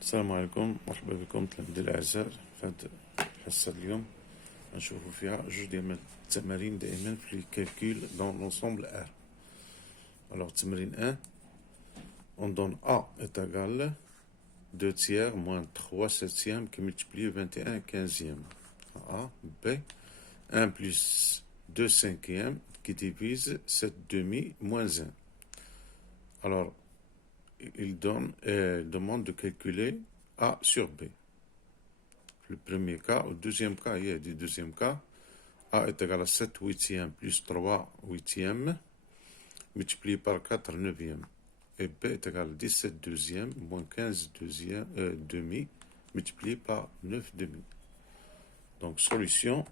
السلام عليكم، مرحبا بكم تلاميذي الأعزاء. في هذه الحصة اليوم غنشوفو فيها جوج ديال التمارين دائما في لي كالكول دون لونسومبل ار. Alors تمرين 1 on donne A est égal 2 tiers moins 3 septièmes qui multiplie 21 quinzième. A, B, 1 plus 2 cinquièmes qui divise 7 demi moins 1. Alors il demande de calculer A sur B. Le premier cas, au deuxième cas, il y a du deuxième cas, A est égal à 7 huitièmes plus 3 huitièmes multiplié par 4 neuvièmes. Et B est égal à 17 deuxièmes moins 15 demi multiplié par 9 demi. Donc, solution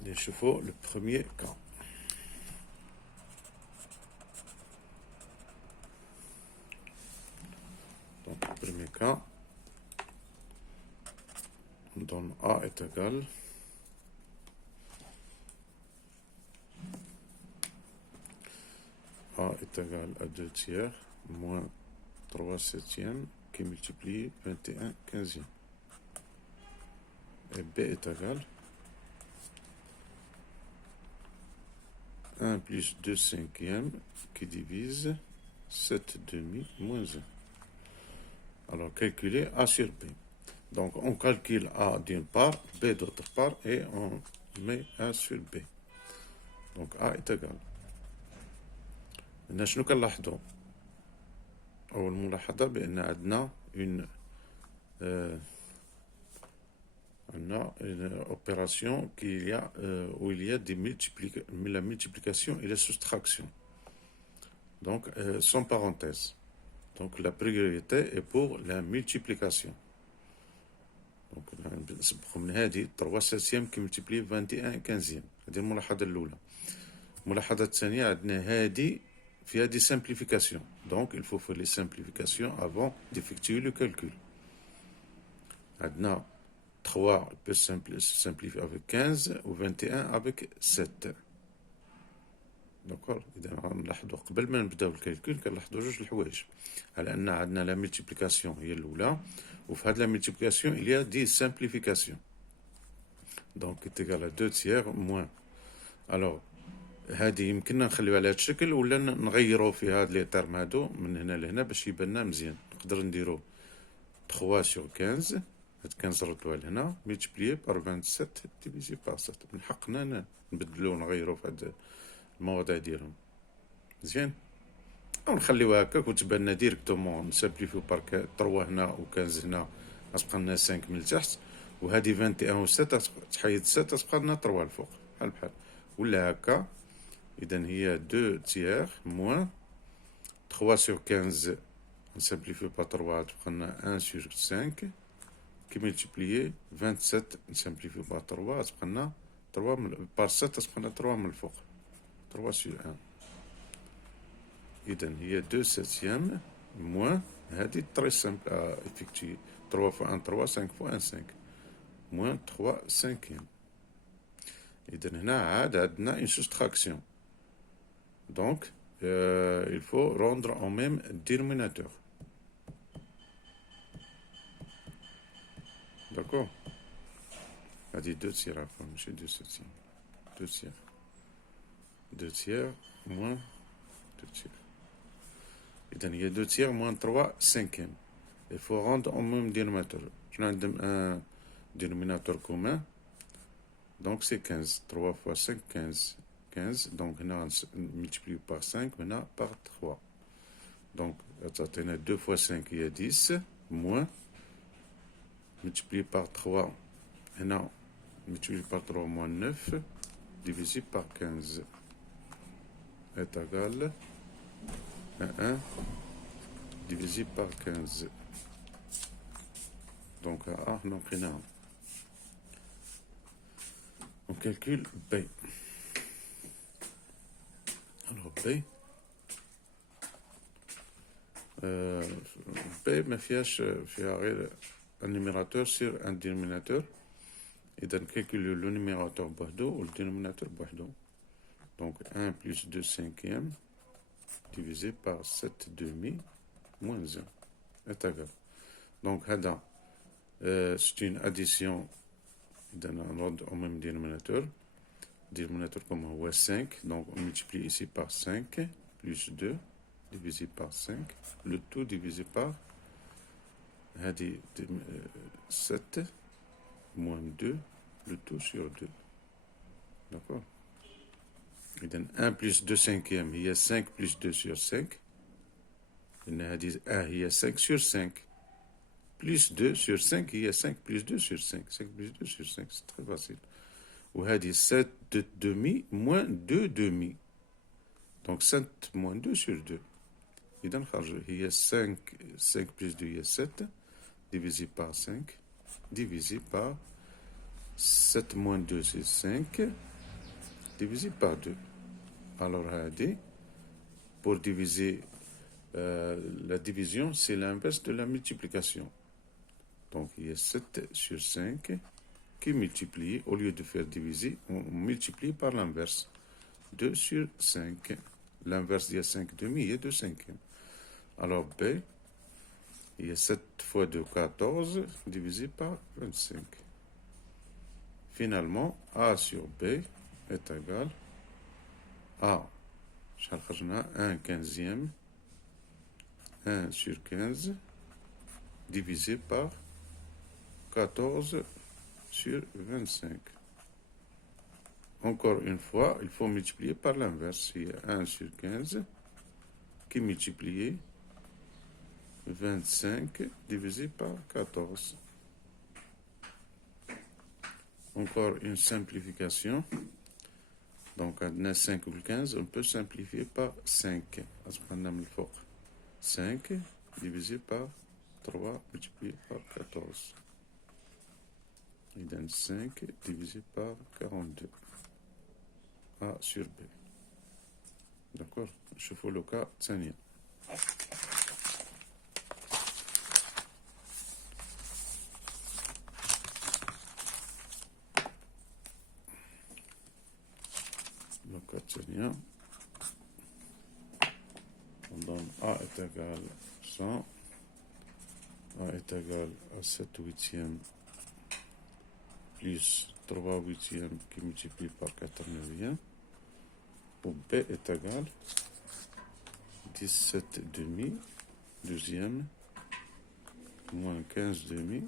des chevaux, le premier cas. Donc, le premier cas, on donne A est égal A est égal à 2 tiers moins 3 septièmes qui multiplie 21 quinzième. Et B est égal 1 plus 2 cinquièmes qui divise 7 demi moins 1. Alors, calculer A sur B. Donc, on calcule A d'une part, B d'autre part, et on met A sur B. Donc, A est égal. هنا شنو كنلاحظوا؟ أول ملاحظة بأن عندنا une opération où il y a la multiplication et la soustraction. Donc, sans parenthèse. Donc, la priorité est pour la multiplication. Donc, نسبقوا من هذه 3 septième qui multiplie 21 quinzième. هذه الملاحظة الأولى. الملاحظة الثانية عندنا هذه فيها des simplifications. Donc, il faut faire les simplifications avant d'effectuer le calcul. عندنا 3 peut se simplifier avec 15 ou 21 avec 7. داكور. إذا غنلاحظوا قبل ما نبداو الكالكول كنلاحظوا جوج الحوايج، على أن عندنا لا ملتيبليكاسيون هي الأولى، وفي هاد لا ملتيبليكاسيون il y a des simplifications. Donc est égal à 2 tiers moins. Alors هذه يمكننا نخليوها على هذا الشكل ولا نغيروا في هاد لي تيرم هادو من هنا لهنا باش يبان لنا مزيان. نقدر نديرو 3 sur 15، هاد 15 ردوها لهنا ملتيبليي بار 27 ديفيزي بار 7. من حقنا نبدلو ونغيرو في هاد المواضيع ديالهم مزيان، او نخليوها هكاك وتبان لنا ديريكتومون نسامبليفيو بار 3 هنا و 15 هنا غتبقى لنا 5 من التحت، وهادي 21 و 7 تحيد 7 تبقى لنا 3 الفوق بحال ولا هكا. إذن هي 2 tiers moins 3 sur 15 نسامبليفيو بار 3 تبقى لنا 1 sur 5 كي ملتيبليي 27 نسامبليفيو بار 3 تبقى لنا 3 بار 7 تبقى لنا 3 من الفوق 3 sur 1. إذن هي 2 septième moins هذه très simple à effectuer. 3 fois 1 3 5 fois 1 5 moins 3 cinquième. إذن هنا عاد عندنا une soustraction. Donc il faut rendre au même dénominateur. D'accord. هذه 2 tiers عفوا ماشي 2 septième. 2 tiers. 2 tiers moins 2 tiers. إذن هي 2 tiers moins 3 cinquième. Il faut rendre au même dénominateur. شنو عندهم un dénominateur commun. Donc c'est 15. 3 fois 5 15. 15. Donc هنا multiplié par 5 هنا par 3. Donc هنا 2 fois 5 هي 10 moins multiplié par 3 هنا multiplié par 3 moins 9 divisé par 15 est égal à 1 divisé par 15. Donc A هنا لقيناها. On calcule B. Alors B B ما فيها غير un numérateur sur un dénominateur. إذا calcule le numérateur بوحدو و le dénominateur بوحدو. Donc 1 plus 2 cinquièmes divisé par 7 demi moins 1 est égal. Donc, c'est une addition au même dénominateur. Dénominateur comme 5. Donc, on multiplie ici par 5, plus 2, divisé par 5. Le tout divisé par 7, moins 2, le tout sur 2. D'accord? Il donne 1 plus 2 cinquièmes. Il y a 5 plus 2 sur 5. Il y a 5 sur 5. Plus 2 sur 5, il y a 5 plus 2 sur 5. 5 plus 2 sur 5, c'est très facile. Ou 7 demi moins 2 demi. Donc 7 moins 2 sur 2. Il y a 5 plus 2, il y a 7. Divisé par 5. Divisé par 7 moins 2, c'est 5. Divisé par 2. Alors, pour diviser, la division, c'est l'inverse de la multiplication. Donc, il y a 7 sur 5 qui multiplie. Au lieu de faire diviser, on multiplie par l'inverse. 2 sur 5. L'inverse, il y a 5 demi, il y a 2 cinquièmes. Alors, B, il y a 7 fois 2, 14, divisé par 25. Finalement, A sur B est égal à 1 quinzième, 1 sur 15, divisé par 14 sur 25. Encore une fois, il faut multiplier par l'inverse. Il y a 1 sur 15 qui multiplie 25 divisé par 14. Encore une simplification. Donc, à 5 ou 15, on peut simplifier par 5. 5 divisé par 3 multiplié par 14. Il donne 5 divisé par 42. A sur B. D'accord? Je fais le cas Tsania. Le cas Tsania. On donne A est égal à 100. A est égal à 7 huitièmes plus 3 huitièmes qui multiplie par 4 neuvième. Où B est égal à 17 demi, deuxième, moins 15 demi,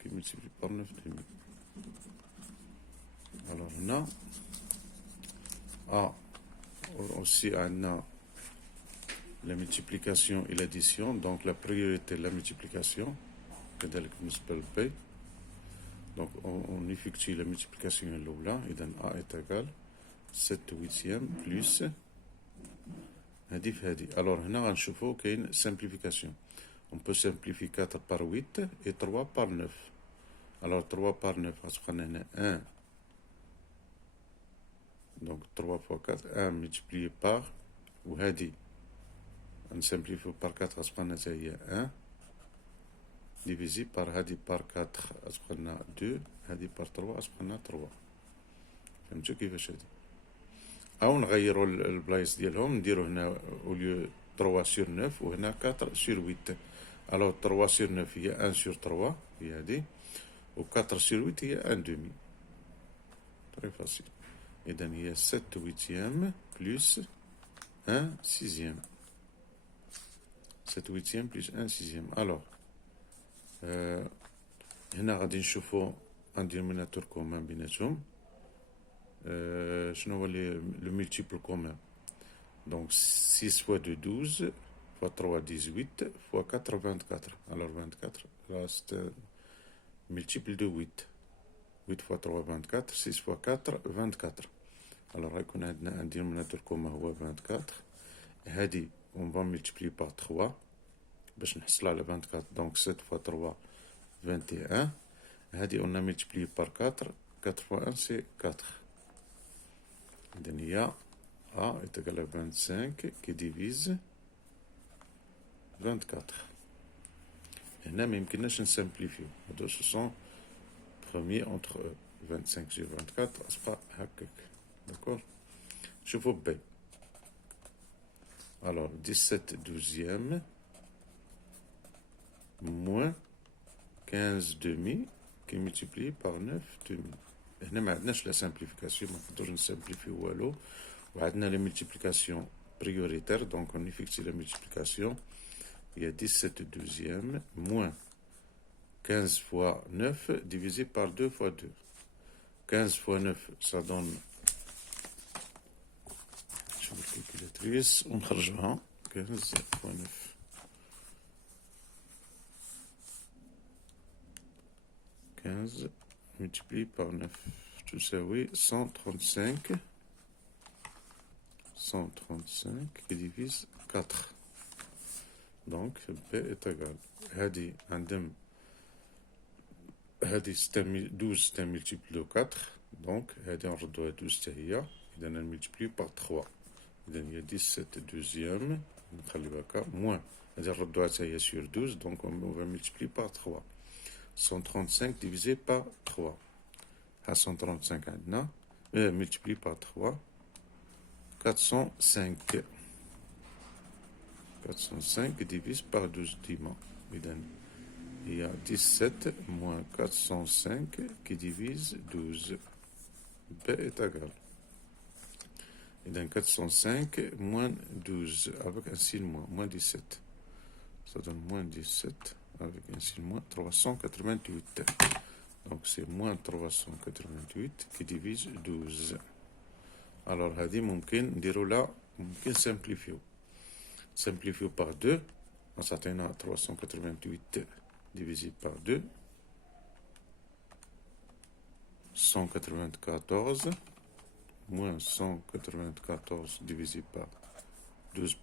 qui multiplie par 9 demi. Alors, on a aussi on a la multiplication et l'addition. Donc, la priorité, la multiplication. B. Donc, on effectue la multiplication et l'oula. Et donc, A est égal 7 huitièmes plus alors, on a une simplification. On peut simplifier 4 par 8 et 3 par 9. Alors, 3 par 9, on a 1. Donc, 3 fois 4, 1 multiplié par, ou on simplifie par 4, on a 1. Divisé par 4, on a 2. Par 3, on a 3. فهمتوا كيفاش هادي؟ أو نغيروا البلايص ديالهم نديرو هنا au lieu 3 sur 9 وهنا 4 sur 8. Alors 3 sur 9 هي 1 sur 3 هي هادي و 4 sur 8 هي 1 demi. Très facile. إذن هي 7 huitièmes plus 1 sixième. 7 huitièmes plus 1 sixième. Alors هنا غادي نشوفوا un dénominateur commun بيناتهم. شنو هو le multiple commun. Donc 6 fois 2 12 fois 3 18 fois 4 24. Alors 24 là c'est un multiple de 8. 8 fois 3 24, 6 fois 4 24. Alors on a un dénominateur commun هو 24. هذه on va multiplier par 3 باش نحصل على 24. Donc 7 fois 3 21. هذه on a multiplié par 4. 4 fois 1 c'est 4. Il y a A est égal à 25 qui divise 24. Et là, même que nous simplifions. Donc, ce sont premiers entre eux. 25 sur 24, c'est pas hakek. D'accord? Je vous B. Alors, 17 douzième moins 15 demi qui est multiplié par 9 demi. هنا ما عندناش لا simplification, ما نقدروش نسامبليفيو والو, وعندنا la multiplication prioritaire, donc on effectue la multiplication. Il y a 17 douzièmes moins 15 fois 9 divisé par 2 fois 2. 15 fois 9, ça donne... Je vais la calculatrice, on خرجها. 15 fois 9. 15 multiplié par 9. Tout ça, oui, 135. 135 qui divise 4. Donc, B est égal. هذه عندهم هذه 12 c'est un multiple de 4. Donc, هذه نردوها 12 حتى هي. إذا نملتبليو par 3. إذا هي 17 douzième. نخلي هكا moins. هذه نردوها حتى هي sur 12. Donc, on va multiplier par 3. 135 divisé par 3. 135 عندنا. Multiplié par 3. 405. 405 divise par 12 dimanches. Il y a 17 moins 405 qui divise 12. B est égal. Et donc 405 moins 12 avec un signe moins 17. Ça donne moins 17 avec un signe moins 388. Donc c'est moins 388 qui divise 12. Alors هذه ممكن نديرو لا ممكن simplifier. Simplifié par 2, on s'atteint à 388 divisé par 2, 194, moins 194 divisé par 12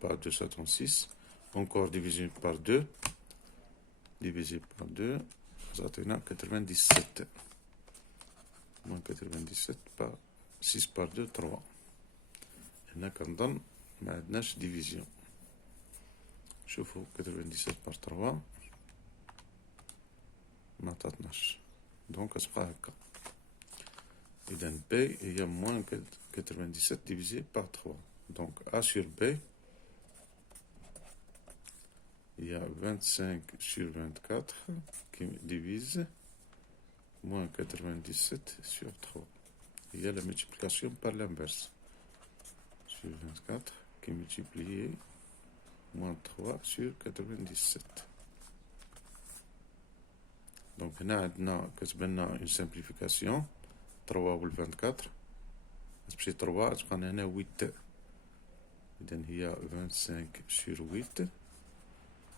par 236, encore divisé par 2, divisé par 2, on s'atteint à 97, moins 97 par 6 par 2, 3. Et là, quand on ما عندناش ديفيزيون. شوفوا 97 par 3 ما عطاتناش, دونك تبقى هكا. إذا B هي moins 97 divisé par 3. Donc A sur B, il y a 25 sur 24 qui divise moins 97 sur 3. Il y a la multiplication par l'inverse. Sur 24 qui est multiplié moins 3 sur 97. Donc, هنا عندنا كتبنا une simplification 3 و 24 تمشي 3 تبقى هنا 8. إذا هي 25 sur 8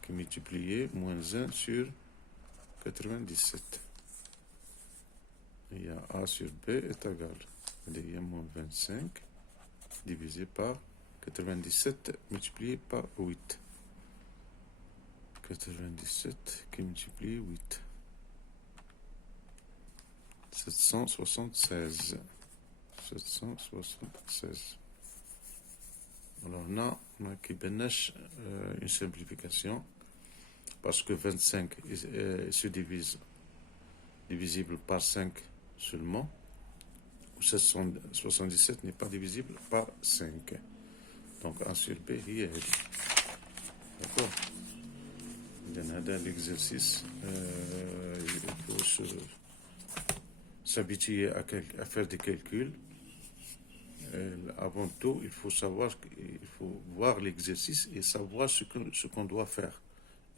qui est multiplié moins 1 sur 97. Il y a A sur B est égal. Il y a moins 25 divisé par 97 multiplié par 8. 97 qui multiplie 8. 776. 776. Alors là, on a une simplification parce que 25 se divise divisible par 5 seulement. 77 n'est pas divisible par 5. Donc A sur B, il y a. D'accord. Dans l'exercice, il faut s'habituer à faire des calculs. Avant tout, il faut voir l'exercice et savoir ce qu'on doit faire.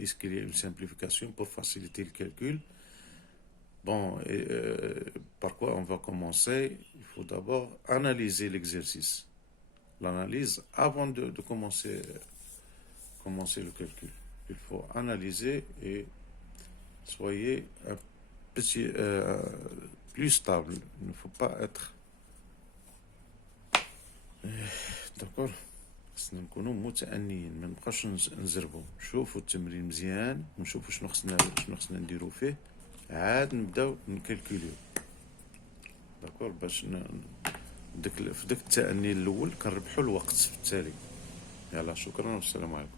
Est-ce qu'il y a une simplification pour faciliter le calcul? Bon, par quoi on va commencer? Il faut d'abord analyser l'exercice. L'analyse avant de commencer le calcul. Il faut analyser et soyez un petit plus stable. Il ne faut pas être d'accord. خصنا نكونوا متأنيين ما نبقاش نزربوا. نشوفوا التمرين مزيان ونشوفوا شنو خصنا نديرو فيه, عاد نبداو نكالكوليو. داكور باش في داك التأني الاول كنربحوا الوقت في التالي. يلا شكرا والسلام عليكم.